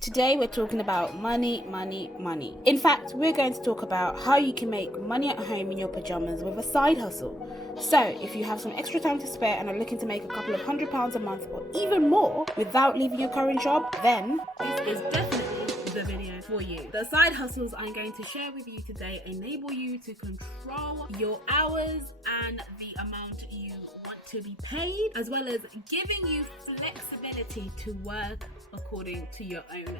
Today we're talking about money. In fact, we're going to talk about how you can make money at home in your pajamas with a side hustle. So, if you have some extra time to spare and are looking to make a couple of £100 a month or even more without leaving your current job, then this is definitely the video for you. The side hustles I'm going to share with you today enable you to control your hours and the amount you want to be paid, as well as giving you flexibility to work according to your own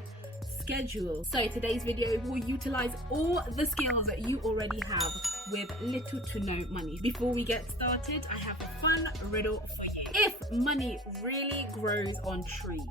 schedule. So today's video will utilize all the skills that you already have with little to no money. Before we get started, I have a fun riddle for you. If money really grows on trees,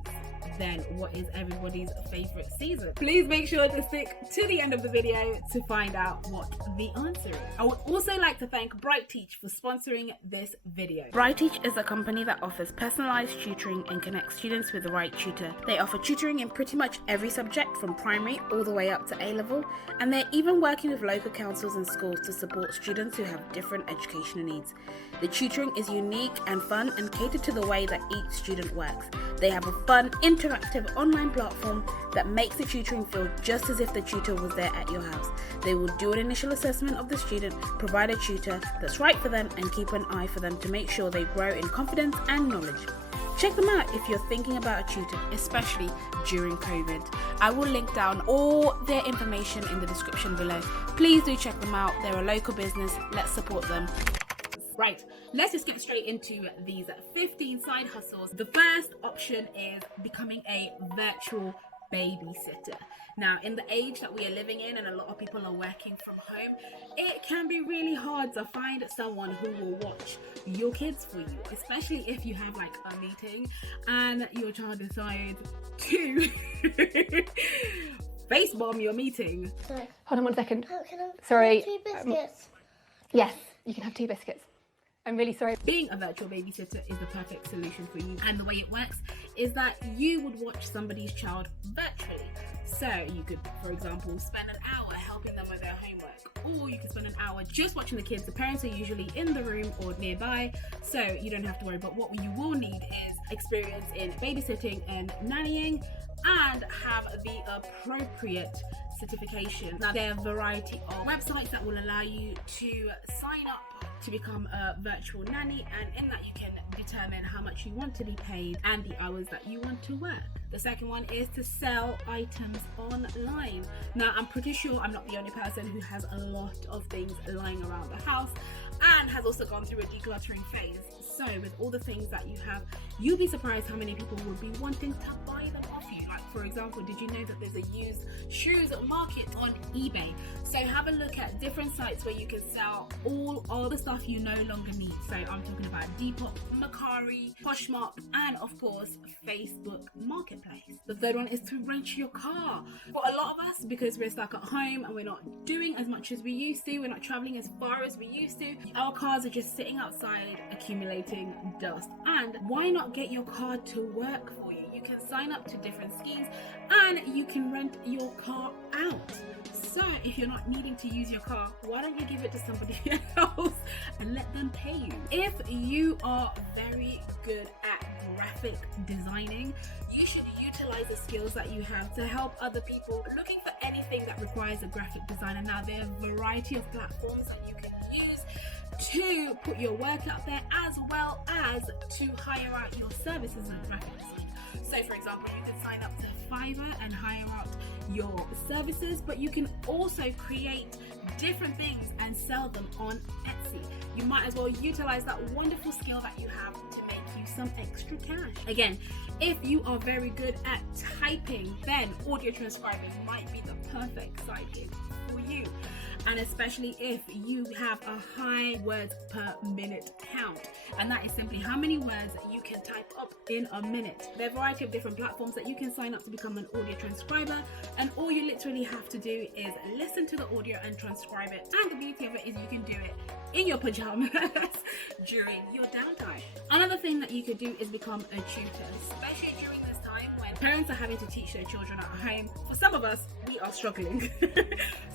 then what is everybody's favorite season? Please make sure to stick to the end of the video to find out what the answer is. I would also like to thank BrightTeach for sponsoring this video. BrightTeach is a company that offers personalized tutoring and connects students with the right tutor. They offer tutoring in pretty much every subject from primary all the way up to A-level, and they're even working with local councils and schools to support students who have different educational needs. The tutoring is unique and fun and catered to the way that each student works. They have a fun, interactive online platform that makes the tutoring feel just as if the tutor was there at your house. They will do an initial assessment of the student, provide a tutor that's right for them, and keep an eye for them to make sure they grow in confidence and knowledge. Check them out if you're thinking about a tutor, especially during COVID. I will link down all their information in the description below. Please do check them out. They're a local business. Let's support them. Right, let's just get straight into these 15 side hustles. The first option is becoming a virtual babysitter. Now, in the age that we are living in and a lot of people are working from home, it can be really hard to find someone who will watch your kids for you, especially if you have like a meeting and your child decides to face bomb your meeting. Sorry. Hold on 1 second. Can I Sorry. have 2 biscuits? Yes, you can have 2 biscuits. I'm really sorry. Being a virtual babysitter is the perfect solution for you. And the way it works is that you would watch somebody's child virtually. So you could, for example, spend an hour helping them with their homework, or you could spend an hour just watching the kids. The parents are usually in the room or nearby, so you don't have to worry. But what you will need is experience in babysitting and nannying, and have the appropriate certification. Now, there are a variety of websites that will allow you to sign up to become a virtual nanny, and in that you can determine how much you want to be paid and the hours that you want to work. The second one is to sell items online. Now, I'm pretty sure I'm not the only person who has a lot of things lying around the house and has also gone through a decluttering phase. So with all the things that you have, you'll be surprised how many people would be wanting to buy them off you. Like, for example, did you know that there's a used shoes market on eBay? So have a look at different sites where you can sell all the stuff you no longer need. So I'm talking about Depop, Mercari, Poshmark, and of course Facebook Marketplace. The third one is to rent your car. For a lot of us, because we're stuck at home and we're not doing as much as we used to, we're not traveling as far as we used to, our cars are just sitting outside accumulating dust. And why not get your car to work for you? You can sign up to different schemes and you can rent your car out. So if you're not needing to use your car, why don't you give it to somebody else and let them pay you? If you are very good at graphic designing, you should utilize the skills that you have to help other people looking for anything that requires a graphic designer. Now, there are a variety of platforms that you can use to put your work out there, as well as to hire out your services as a graphic designer. So for example, you can sign up to Fiverr and hire out your services, but you can also create different things and sell them on Etsy. You might as well utilize that wonderful skill that you have to make you some extra cash. Again, if you are very good at typing, then audio transcribing might be the perfect side gig for you. And especially if you have a high words per minute count, and that is simply how many words you can type up in a minute. There are a variety of different platforms that you can sign up to become an audio transcriber, and all you literally have to do is listen to the audio and transcribe it. And the beauty of it is you can do it in your pajamas during your downtime. Another thing that you could do is become a tutor, especially during this time when online. Parents are having to teach their children at home. For some of us, we are struggling.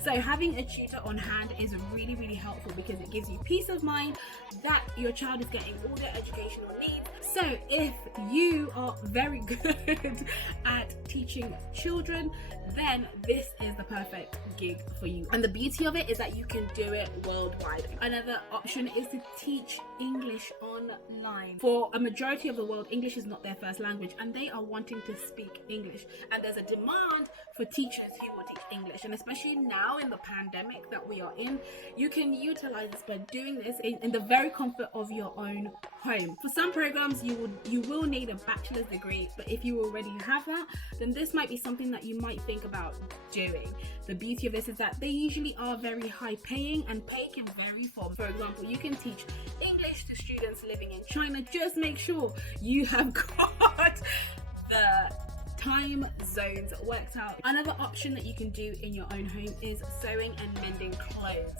So having a tutor on hand is really, really helpful because it gives you peace of mind that your child is getting all their educational needs. So if you are very good at teaching children, then this is the perfect gig for you. And the beauty of it is that you can do it worldwide. Another option is to teach English online. For a majority of the world, English is not their first language and they are wanting to speak English. And there's a demand for teachers who will teach English. And especially now in the pandemic that we are in, you can utilize this by doing this in the very comfort of your own home. For some programs, you will need a bachelor's degree, but if you already have that, then this might be something that you might think about doing. The beauty of this is that they usually are very high paying, and pay can vary from, for example, you can teach English to students living in China. Just make sure you have got the time zones worked out. Another option that you can do in your own home is sewing and mending clothes.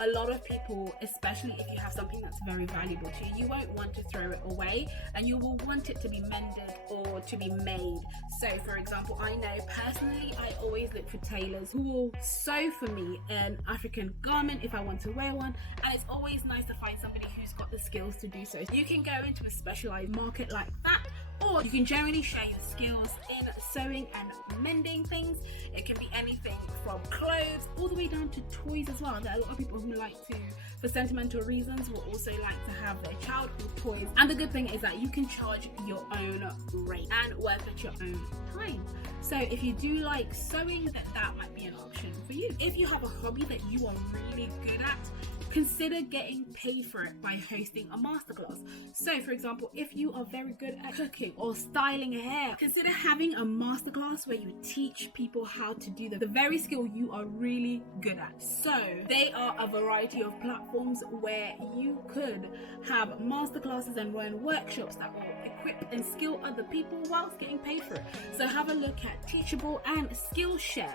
A lot of people, especially if you have something that's very valuable to you, you won't want to throw it away and you will want it to be mended or to be made. So for example, I know personally I always look for tailors who will sew for me an African garment if I want to wear one, and it's always nice to find somebody who's got the skills to do so. You can go into a specialized market like that, or you can generally share your skills in sewing and mending things. It can be anything from clothes all the way down to toys as well. There are a lot of people who like to, for sentimental reasons, will also like to have their childhood toys. And the good thing is that you can charge your own rate and work at your own time. So if you do like sewing, then that might be an option for you. If you have a hobby that you are really good at, consider getting paid for it by hosting a masterclass. So for example, if you are very good at cooking or styling hair, consider having a masterclass where you teach people how to do the very skill you are really good at. So they are a variety of platforms where you could have masterclasses and run workshops that will equip and skill other people whilst getting paid for it. So have a look at Teachable and Skillshare,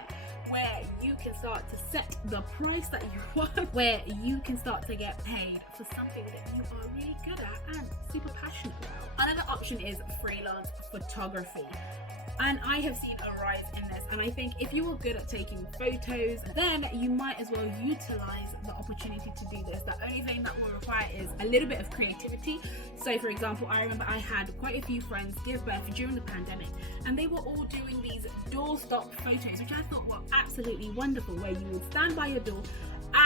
where you can start to set the price that you want, where you can start to get paid for something that you are really good at and super passionate about. Another option is freelance photography. And I have seen a rise in this, and I think if you are good at taking photos, then you might as well utilize the opportunity to do this. The only thing that will require is a little bit of creativity. So for example, I remember I had quite a few friends give birth during the pandemic, and they were all doing these doorstop photos, which I thought were absolutely wonderful, where you would stand by your door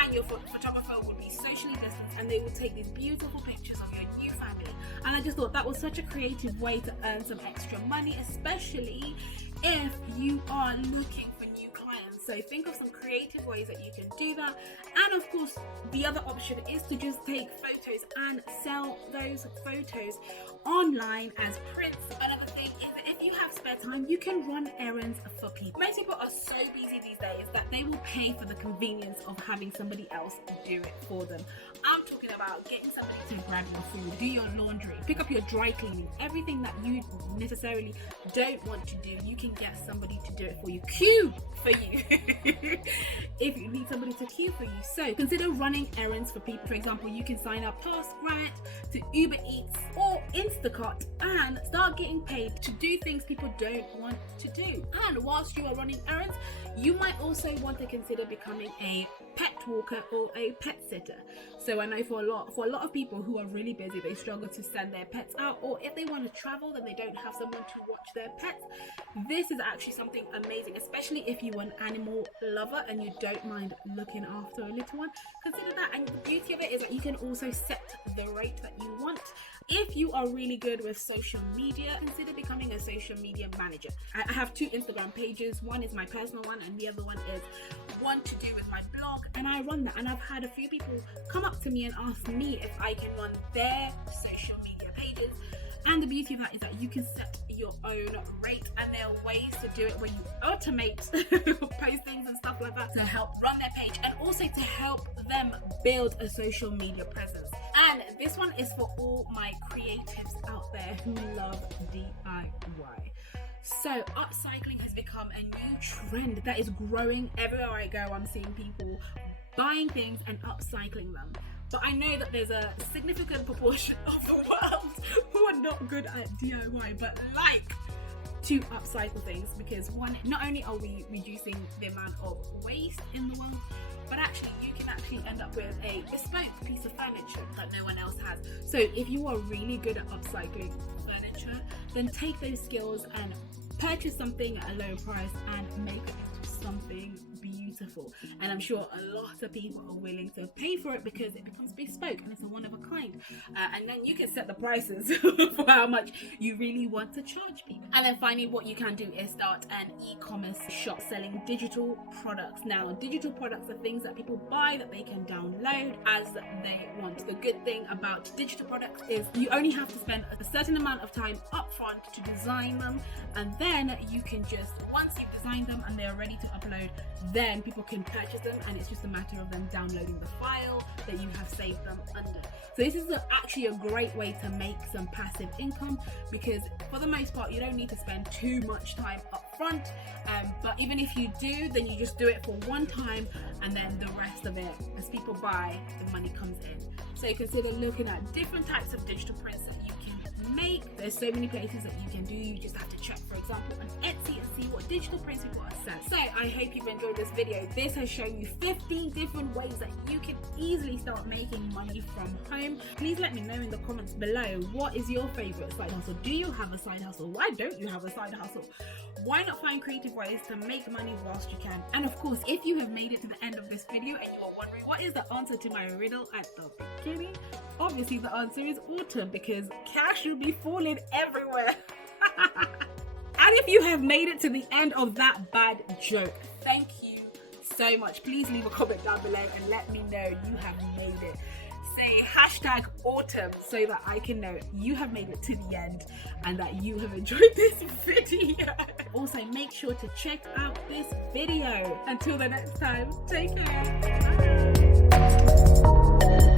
and your photographer would be socially distanced and they would take these beautiful pictures of your new family. And I just thought that was such a creative way to earn some extra money, especially if you are looking for new clients. So think of some creative ways that you can do that. And of course, the other option is to just take photos and sell those photos online as prints. Another thing is that if you have spare time, you can run errands for people. Most people are so busy these days that they will pay for the convenience of having somebody else do it for them. I'm talking about getting somebody to grab your food, do your laundry, pick up your dry cleaning, everything that you necessarily don't want to do, you can get somebody to do it for you. Queue for you if you need somebody to queue for you. So consider running errands for people. For example, you can sign up TaskRabbit, to Uber Eats or Instacart and start getting paid to do things people don't want to do. And whilst you are running errands, you might also want to consider becoming a pet walker or a pet sitter. So I know for a lot of people who are really busy, they struggle to send their pets out, or if they want to travel then they don't have someone to watch their pets. This is actually something amazing, especially if you are an animal lover and you don't mind looking after a little one. Consider that. And the beauty of it is that you can also set the rate that you want. If you are really good with social media, consider becoming a social media manager. I have 2 Instagram pages. One is my personal one and the other one is one to do with my blog, and I run that. And I've had a few people come up to me and ask me if I can run their social media pages. And the beauty of that is that you can set your own rate, and there are ways to do it where you automate postings and stuff like that to help run their page and also to help them build a social media presence. And this one is for all my creatives out there who love DIY. So upcycling has become a new trend that is growing. Everywhere I go, I'm seeing people buying things and upcycling them. But I know that there's a significant proportion of the world who are not good at DIY. But like to upcycle things, because one, not only are we reducing the amount of waste in the world, but actually you can actually end up with a bespoke piece of furniture that no one else has. So if you are really good at upcycling furniture, then take those skills and purchase something at a low price and make it into something beautiful. And I'm sure a lot of people are willing to pay for it because it becomes bespoke and it's a one of a kind. And then you can set the prices for how much you really want to charge people. And then finally, what you can do is start an e-commerce shop selling digital products. Now, digital products are things that people buy that they can download as they want. The good thing about digital products is you only have to spend a certain amount of time upfront to design them, and then you can just, once you've designed them and they're ready to upload, then people can purchase them, and it's just a matter of them downloading the file that you have saved them under. So this is actually a great way to make some passive income, because for the most part you don't need to spend too much time up front, but even if you do, then you just do it for one time, and then the rest of it, as people buy, the money comes in. So consider looking at different types of digital prints that you can make. There's so many places that you can do. You just have to check, for example, on Etsy and see what digital prints people are selling. So I hope you've enjoyed this video. This has shown you 15 different ways that you can easily start making money from home. Please let me know in the comments below, what is your favorite side hustle? Do you have a side hustle? Why don't you have a side hustle? Why not find creative ways to make money whilst you can? And of course, if you have made it to the end of this video and you are wondering what is the answer to my riddle at the beginning, obviously the answer is autumn, because cash will be falling everywhere. And if you have made it to the end of that bad joke, thank you so much. Please leave a comment down below and let me know you have made it. Say hashtag autumn so that I can know you have made it to the end and that you have enjoyed this video. Also, make sure to check out this video. Until the next time, take care. Bye.